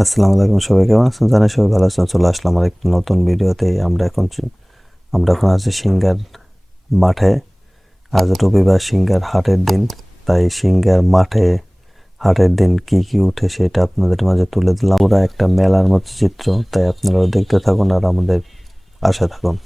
আসসালামু আলাইকুম, সবাই কেমন আছেন? জানাই সবাই ভালো আছেন। চলে আসলাম আর একটা নতুন ভিডিওতে। আমরা এখন আছি সিঙ্গার মাঠে। আজ রবিবার, সিঙ্গার হাটের দিন। তাই সিঙ্গার মাঠে হাটের দিন কি কি উঠে সেটা আপনাদের মাঝে তুলে দিলাম। পুরা একটা মেলার মতো চিত্র, তাই আপনারাও দেখতে থাকুন আর আমাদের আশা থাকুন।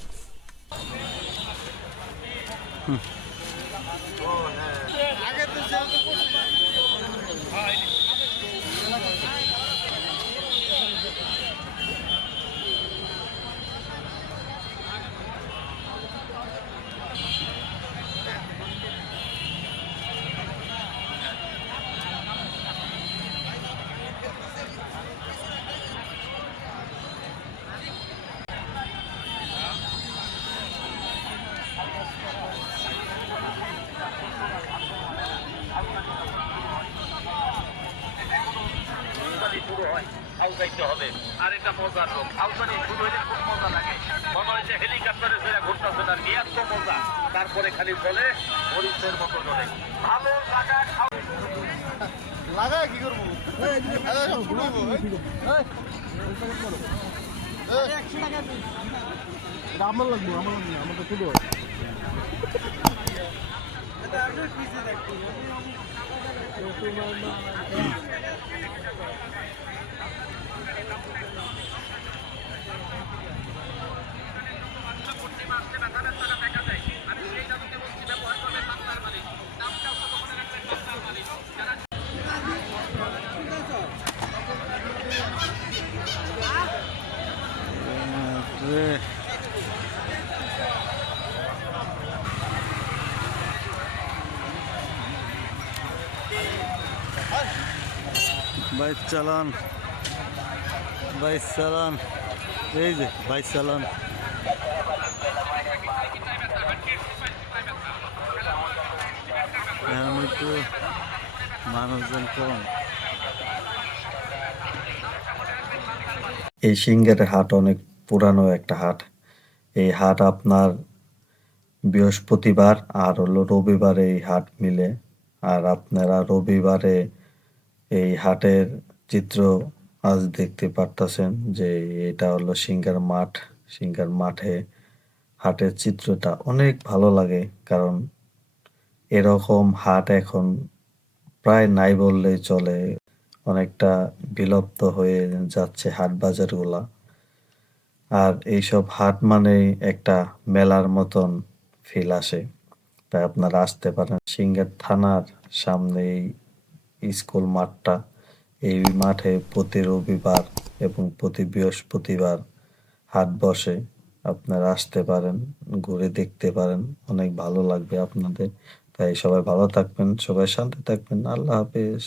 শুরু হয় হাউ যাইতে হবে। আর এটা মজার রোগ, হাউসানি শুরু হইলে খুব মজা লাগে, মনে হয় যে হেলিকপ্টারে ফেরা ঘুরতেছে না, এত মজা। তারপরে খালি চলে হরিণের মতো চলে ভালো জায়গা লাগায় কি করবো আমার লাগবো আমার তো শুধু বাইক চালান, বাইক চালান, এই যে বাইক চালান। এখন একটু মানুষজন কম। এই সিঙ্গারের হাট অনেক পুরানো একটা হাট। এই হাট আপনার বৃহস্পতিবার আর হলো রবিবারে এই হাট মিলে। আর আপনারা রবিবারে এই হাটের চিত্র আজ দেখতে পারতাছেন যে এটা হলো সিঙ্গার মাঠ। সিঙ্গার মাঠে হাটের চিত্রটা অনেক ভালো লাগে, কারণ এরকম হাট এখন প্রায় নাই বললেই চলে। অনেকটা বিলুপ্ত হয়ে যাচ্ছে হাট বাজারগুলা। আর এইসব হাট মানেই একটা মেলার মতন ফিল আসে। তাই আপনারা আসতে পারেন। সিঙ্গার থানার সামনে এই স্কুল মাঠটা, এই মাঠে প্রতি রবিবার এবং প্রতি বৃহস্পতিবার হাট বসে। আপনারা আসতে পারেন, ঘুরে দেখতে পারেন, অনেক ভালো লাগবে আপনাদের। তাই সবাই ভালো থাকবেন, সবাই শান্তি থাকবেন। আল্লাহ হাফেজ।